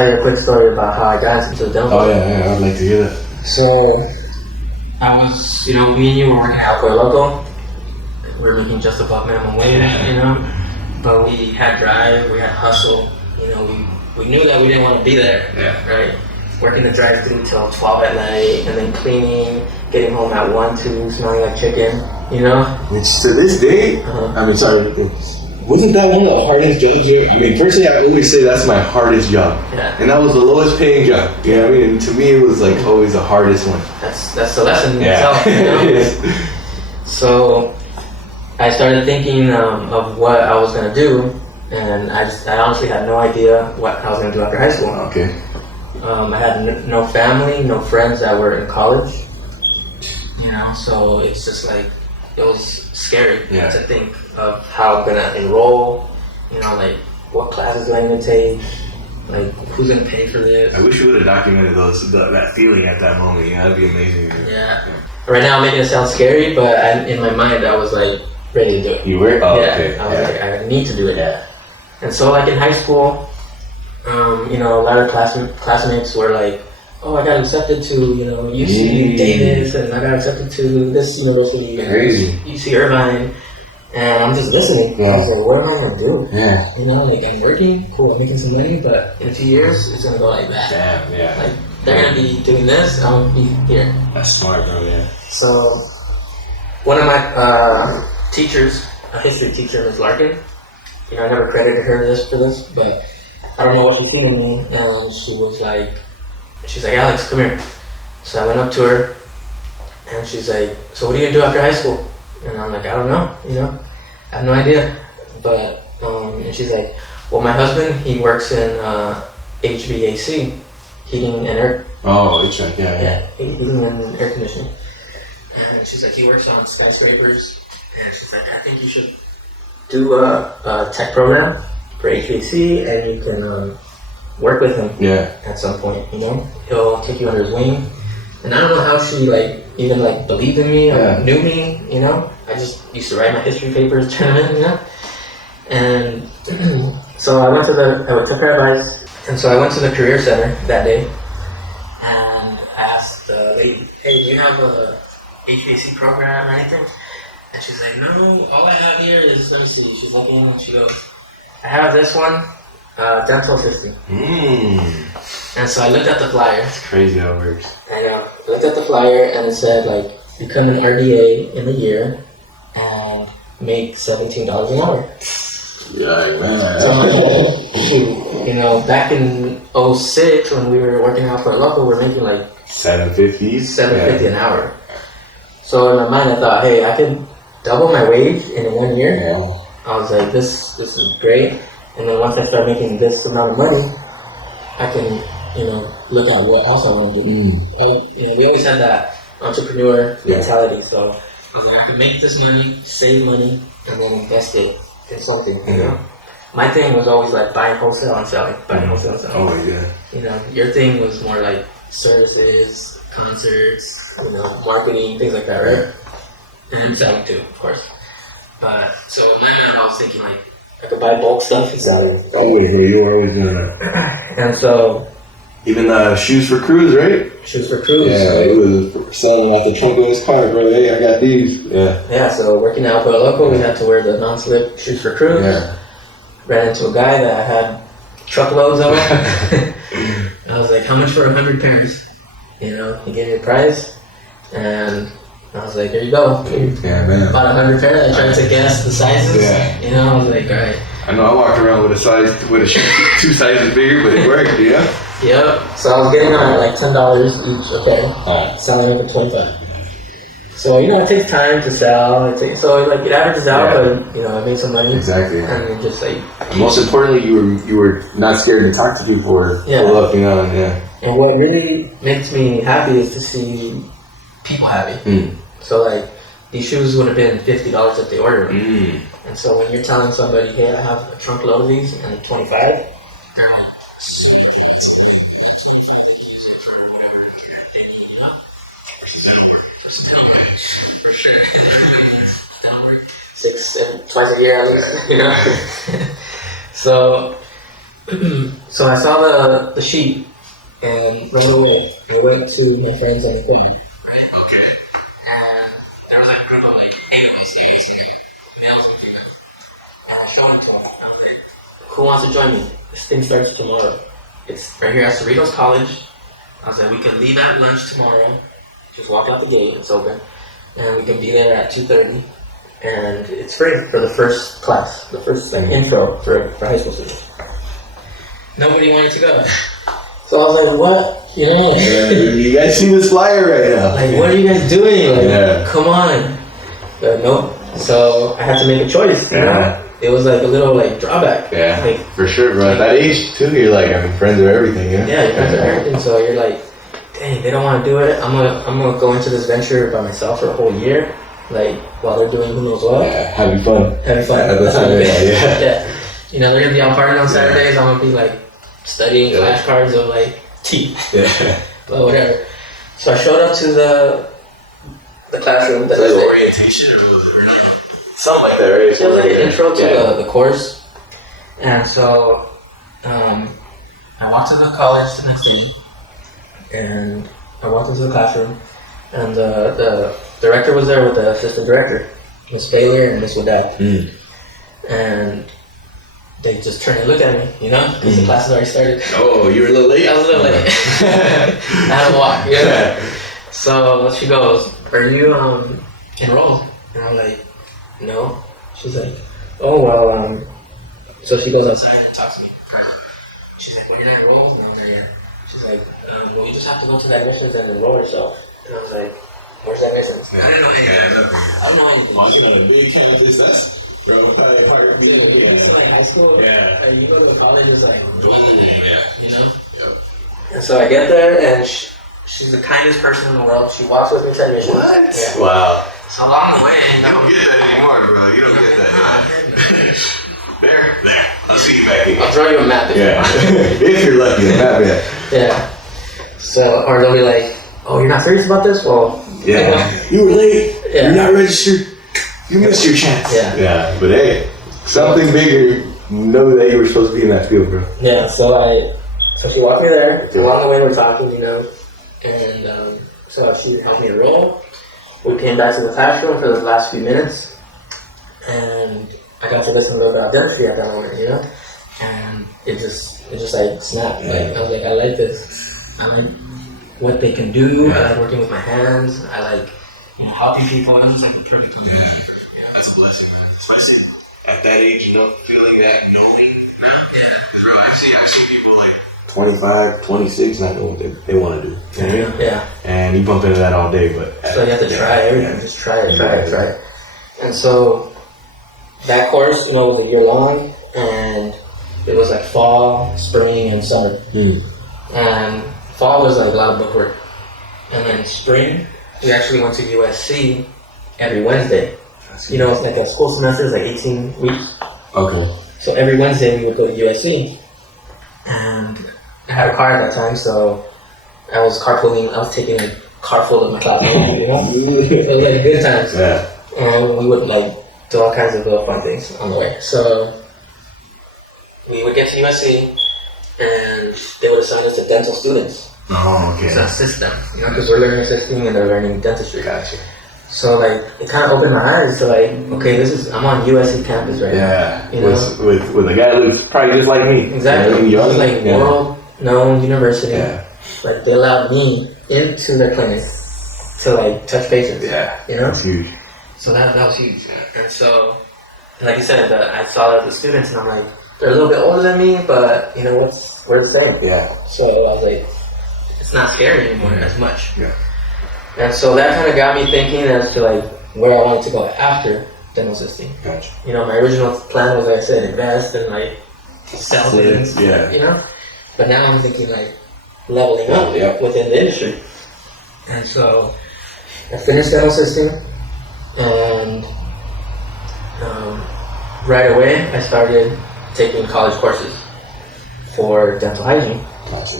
tell you a quick story about how I got into the dental. Oh yeah, I'd like to hear that. So, I was, me and you were working out for a local. We were making just above minimum wage, but we had drive, we had hustle. We knew that we didn't want to be there, right? Working the drive-thru till 12 at night, and then cleaning, getting home at 1, 2, smelling like chicken, It's to this day, I mean, sorry, wasn't that one of the hardest jobs here? I mean, personally, I always say that's my hardest job. Yeah. And that was the lowest paying job. You know what I mean? And to me, it was like always the hardest one. That's the lesson in itself, So, I started thinking of what I was going to do, and I honestly had no idea what I was going to do after high school. Okay. I had no family, no friends that were in college, so it's just like, it was scary to think of how I'm gonna enroll, like what classes do I need to take, like who's gonna pay for this. I wish you would have documented that feeling at that moment. That'd be amazing. Yeah. Right now I'm making it sound scary, but in my mind I was like ready to do it. You were? Oh, yeah. okay. I was like, I need to do it. Yeah. And so like in high school, a lot of classmates were like, oh, I got accepted to, UC Davis, and I got accepted to this university, crazy. UC Irvine, and I'm just listening. I was like, what am I gonna do? Yeah. I'm working, cool, I'm making some money, but in a few years, it's gonna go like that. Damn, yeah. Like, they're gonna be doing this, I'm gonna be here. That's smart, bro, yeah. So, one of my teachers, a history teacher, Ms. Larkin, I never credited her for this, but I don't know what she seen in me, and she's like, Alex, come here. So I went up to her, and she's like, so what are you gonna do after high school? And I'm like, I don't know, I have no idea. But, and she's like, well, my husband, he works in HVAC, heating and air. Oh, HVAC, yeah. Heating and air conditioning. And she's like, he works on skyscrapers, and she's like, I think you should do a tech program for HVAC, and you can work with him at some point, He'll take you under his wing. And I don't know how she even believed in me or knew me, I just used to write my history papers, turn them in, And so I took her advice, and so I went to the career center that day and asked the lady, hey, do you have a HVAC program or anything? And she's like, no, all I have here is, let me see, she's looking and she goes, I have this one, dental assistant. And so I looked at the flyer. It's crazy how it works. I know. I looked at the flyer and it said, become an RDA in a year and make $17 an hour. Yeah, man. So, back in 2006 when we were working out for a local, we were making $750 an hour. So in my mind, I thought, hey, I could double my wage in 1 year. Yeah. I was like, this is great. And then once I start making this amount of money, I can, look at what else I want to do. We always had that entrepreneur mentality. So I was like, I can make this money, save money, and then invest it in something. My thing was always buying wholesale and selling. Oh my god. Your thing was more like services, concerts, marketing, things like that, right? And selling too, of course. But so in my mind, I was thinking I could buy bulk stuff and sell it. Always, bro. You were always doing that. And so even shoes for crews, right? Shoes for crews. Yeah, it was selling out the trunk of his car, bro. Hey, I got these. Yeah. Yeah. So working out for a local, we had to wear the non-slip shoes for crews. Yeah. Ran into a guy that had truckloads of them. I was like, how much for 100 pairs? He gave me a price, and I was like, there you go. Yeah, man. About 100 pairs. I tried to guess the sizes. Yeah. I was like, all right. I know I walked around with a shoe 2 sizes bigger, but it worked, yeah? Yep. So I was getting them at $10 each, okay. Selling them for $25. So, it takes time to sell. It averages out, but, I made some money. Exactly. And it just most importantly, you were not scared to talk to people or pull up, And what really makes me happy is to see people happy. So, these shoes would have been $50 if they ordered them. And so when you're telling somebody, hey, I have a trunk load of these and 25, they're like, sweet. For sure. Twice a year at least, So So I saw the sheet, and right away I went to my friends and equipment. Right. Okay. And there was like a group of like 8 of us there, males and females. And I showed it to them. I was like, "Who wants to join me? This thing starts tomorrow. It's right here at Cerritos College." I was like, "We can leave at lunch tomorrow. Just walk out the gate. It's open, and we can be there at 2:30. And it's free for the first class, the first like intro for high school students." Nobody wanted to go. So I was like, "What? Yeah. You guys see this flyer right now? Like, what are you guys doing? Like, come on." But nope. So I had to make a choice. You know? It was like a little like drawback. Yeah, like, for sure, bro. At that age too, you're like, I mean, friends are everything. Yeah, your friends are everything. So you're like, dang, they don't want to do it. I'm gonna go into this venture by myself for a whole year, like while they're doing who knows what. Yeah, having fun. Having fun. At the time, yeah. You know, they're gonna be out partying on Saturdays. I'm gonna be like studying flashcards of like teeth. Yeah. Well, whatever. So I showed up to the classroom. Was it orientation or was it not? Something like that, right? It was like an intro to the course. And so I walked to the college the next day, and I walked into the classroom, and the director was there with the assistant director, Miss Bailey and Miss Wadat. And they just turned and looked at me, you know, because the class had already started. Oh, you were a little late? I was a little late. I had to walk, yeah. So she goes, "Are you enrolled?" And I'm like, "No." She's like, "Oh, well, so she goes outside and talks to me. She's like, "Well, you're not enrolled?" "No, not yet." She's like, "Well, you just have to go to the admissions and enroll yourself." And I was like, "Where's the admissions?" I didn't know anything. I don't know anything. Walking on a big campus, that's... Bro, probably part of you used to like high school. Yeah. You go to a college, it's like, yeah. You know? Yep. And so I get there, and she's the kindest person in the world. She walks with me to admissions. What? Yeah. Wow. So along the way, you don't get that anymore, bro. You don't get that. There. I'll see you back here. I'll draw you a map. If you're lucky, a map, Yeah. So, or they'll be like, "Oh, you're not serious about this?" Well, you were late. Yeah. You're not registered. You missed your chance. Yeah. But hey, something bigger. Know that you were supposed to be in that field, bro. Yeah. So she walked me there. Along the way, we're talking, you know, and so she helped me enroll. We came back to the classroom for the last few minutes, and I got to listen a little bit about dentistry at that moment, you know, and it just like snapped. Like I was like, I like this. I like what they can do. I like working with my hands. I like helping people. I'm just like a perfect. That's a blessing, man. Especially at that age, you know, feeling that, knowing now. Yeah. Because, bro, I've seen people like 25, 26 not knowing what they want to do. You know what I mean? Yeah. And you bump into that all day, but... So you have to try everything. Just try it. And so that course, you know, was a year long, and it was like fall, spring, and summer. And fall was like a lot of book work. And then spring, we actually went to USC every Wednesday. You know, it's like a school semester is like 18 weeks. Okay. So every Wednesday we would go to USC. And I had a car at that time, so I was carpooling. I was taking a car full of my classmates, you know? It was like good times. Yeah. And we would like do all kinds of fun things on the way. So we would get to USC, and they would assign us to dental students. Oh, okay. To assist them, you know, because we're learning assisting and they're learning dentistry. Gotcha. So like it kind of opened my eyes to like, okay, I'm on USC campus right now. You know? with a guy who's probably just like me. Exactly. You know, it's like world-known university. Yeah. Like they allowed me into their clinic to like touch patients. Yeah. You know? That's huge. So that was huge. Yeah. And so, like you said, I saw the students, and I'm like, they're a little bit older than me, but you know we're the same. Yeah. So I was like, it's not scary anymore as much. Yeah. And so that kind of got me thinking as to like where I wanted to go after dental assisting. Gotcha. You know, my original plan was, like I said, invest and like sell things. Yeah. You know, but now I'm thinking like leveling up within the industry. And so I finished dental assisting, and right away I started taking college courses for dental hygiene. Gotcha.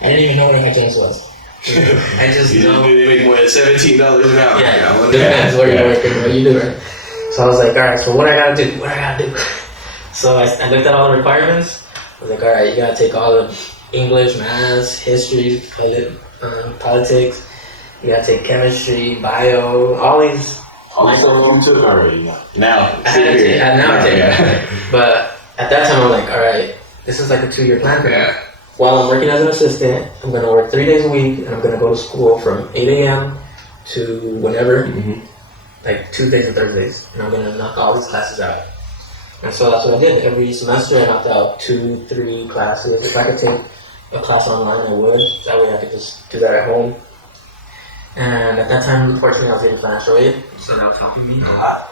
I didn't even know what a hygienist was. I just know they make more than $17 an hour. Yeah, depends where you're working, what you do, right? So I was like, all right, so what I gotta do? So I looked at all the requirements. I was like, all right, you gotta take all the English, math, history, politics. You gotta take chemistry, bio, all these. You took already now. I had to take. Yeah. But at that time, I was like, all right, this is like a 2-year plan for me. Yeah. While I'm working as an assistant, I'm gonna work 3 days a week, and I'm gonna go to school from 8 a.m. to whenever, like Tuesdays and Thursdays, and I'm gonna knock all these classes out. And so that's what I did. Every semester, I knocked out 2-3 classes. If I could take a class online, I would. That way, I could just do that at home. And at that time, unfortunately, I was getting financial aid, so that was helping me a lot.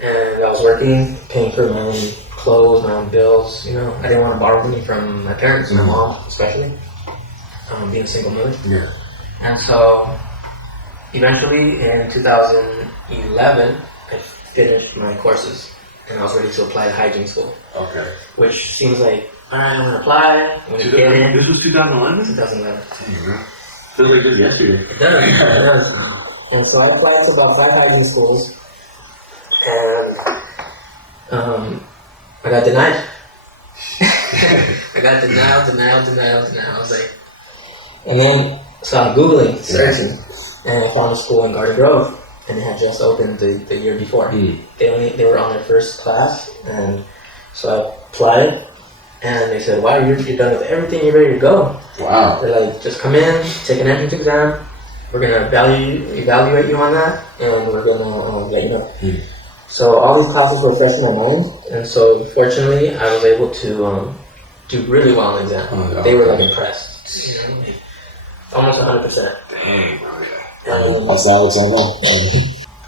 And I was working, paying for my own clothes, my own bills. You know, I didn't want to borrow money from my parents, my mom especially, being a single mother. Yeah. And so, eventually, in 2011, I finished my courses, and I was ready to apply to hygiene school. Okay. Which seems like, all right, I'm gonna apply. I'm gonna get in. This was 2011. 2011. Feels like just yesterday. It does. And so I applied to about 5 hygiene schools, and I got denied. I got denied. I was like, and then so I'm Googling, searching, and I found a school in Garden Grove, and it had just opened the year before. They were on their first class, and so I applied. And they said, wow, you're done with everything, you're ready to go. Wow. They're like, just come in, take an entrance exam. We're going to evaluate you on that, and we're going to let you know. So all these classes were fresh in my mind. And so fortunately, I was able to do really well on the exam. They were like impressed. You know, like, almost 100%. Dang.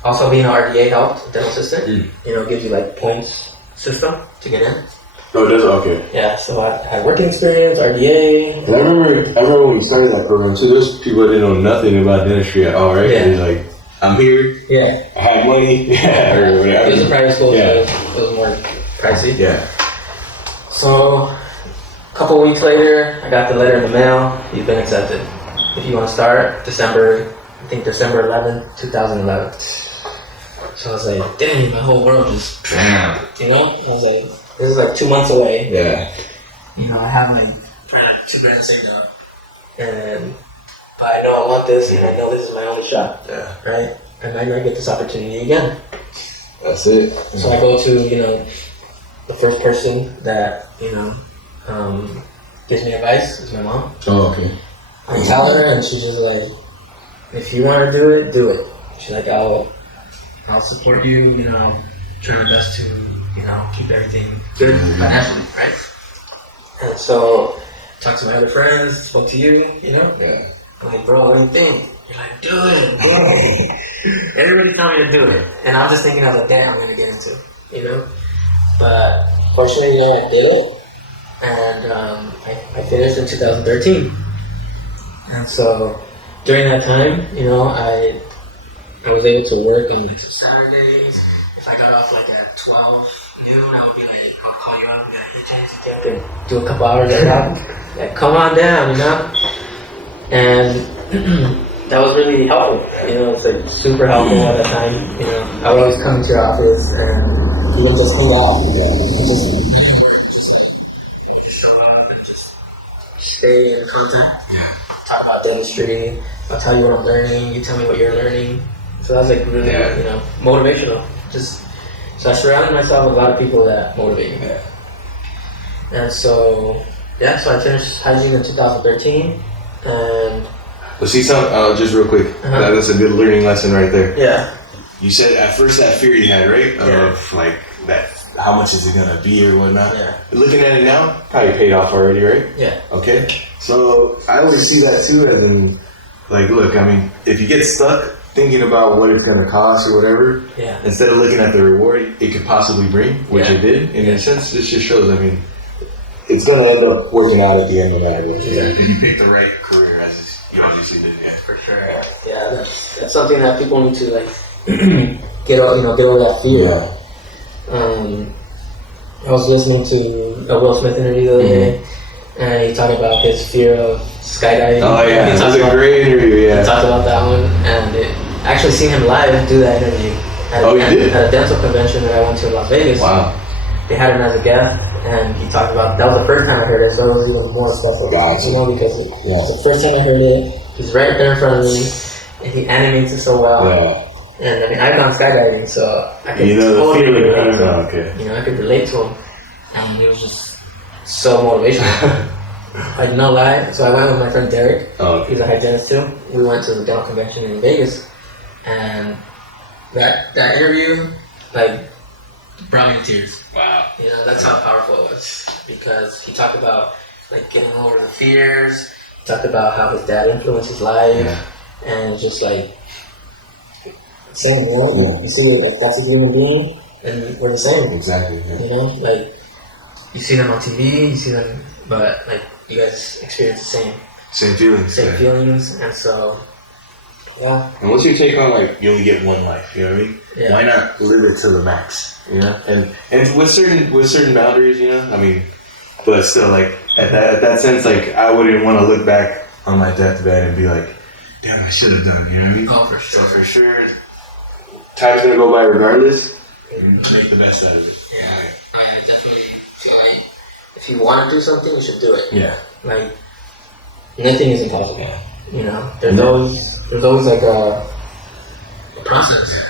Also being an RDA helped, dental assistant. You know, gives you like points system to get in. Oh, it does? Okay. Yeah, so I had working experience, RDA. And I remember when we started that program too, there's people that didn't know nothing about dentistry at all, right? Yeah. And like, I'm here. Yeah. I have money. Yeah. Or whatever. It was a private school, Yeah. so it was more pricey. Yeah. So, a couple weeks later, I got the letter in the mail. You've been accepted. If you want to start, December 11th, 2011. So I was like, dang, my whole world just, you know? I was like, this is like 2 months away. Yeah. You know, I have like $2,000 saved up. And I know I want this, and I know this is my only shot. Yeah. Right? And I might get this opportunity again. That's it. So I go to, you know, the first person that, you know, gives me advice is my mom. Oh, okay. I tell her, and she's just like, if you want to do it, do it. She's like, I'll support you, you know, I'll try my best to, you know, keep everything good financially, right? And so, talked to my other friends, spoke to you, you know? Yeah. I'm like, bro, what do you think? You're like, do it, bro. Everybody told me to do it. And I'm just thinking, I was like, damn, I'm going to get into it, you know? But fortunately, you know, I did it. And I finished in 2013. And so, during that time, you know, I was able to work on like Saturdays. If I got off like at 12 noon, I would be like, I'll call you up and be like, hey James, you have to do a couple hours at that. Like, come on down, you know? And that was really helpful. You know, it's like super helpful at that time. You know, I would always come to your office and you would just hang out. Just show up and just stay in contact. Talk about dentistry. I'll tell you what I'm learning. You tell me what you're learning. So that's like really, you know, motivational. So I surrounded myself with a lot of people that motivate me. Yeah. And so, yeah, so I finished hygiene in 2013. And Well, see, just real quick, that's a good learning lesson right there. yeah. You said at first that fear you had, right? Yeah. Of like that, how much is it gonna be or whatnot. Yeah. Looking at it now, probably paid off already, right? Yeah. Okay. So I always see that too as in, like, look, I mean, if you get stuck thinking about what it's gonna cost or whatever, Yeah. instead of looking at the reward it could possibly bring, which Yeah. it did, in a sense, this just shows, I mean, it's gonna end up working out at the end no matter what. Yeah. If you pick the right career as you obviously did, yeah. For sure. Yeah, that's something that people need to like get over that fear. Yeah. I was listening to a Will Smith interview the other day, and he talked about his fear of skydiving. Oh yeah, He that talked was a about- great interview, yeah. He talked about that one, and I actually seen him live do that interview Oh, you did? at a dental convention that I went to in Las Vegas. Wow. they had him as a guest, and he talked about, that was the first time I heard it, so it was even more special. Gotcha. You know, because it's the first time I heard it, he's right there in front of me, and he animates it so well. Yeah. And I mean, I've gone skydiving, so I could totally relate to him. Okay. You know, I could relate to him, and it was just so motivational. Like, no lie. So I went with my friend Derek. Oh, okay. He's a hygienist too. We went to the dental convention in Vegas, and that interview, like, brought me to tears. Wow. You know, that's how powerful it was, because he talked about, like, getting over the fears. He talked about how his dad influenced his life, and it's just like, same, you know, you see, like, that's a human being, and we're the same. Exactly. Yeah. You know, like, you see them on TV, you see them, but, like, you guys experience the Same feelings. same feelings, and so, yeah. And what's your take on, like, you only get one life? You know what I mean? Yeah. Why not live it to the max? You know, and with certain boundaries, you know. I mean, but still, like at that sense, like I wouldn't want to look back on my deathbed and be like, damn, I should have done. You know what I mean? Oh, for sure. So for sure, time's gonna go by regardless. And make the best out of it. Yeah, I definitely feel like if you want to do something, you should do it. Yeah. Like, nothing is impossible. You know, there's always like a process.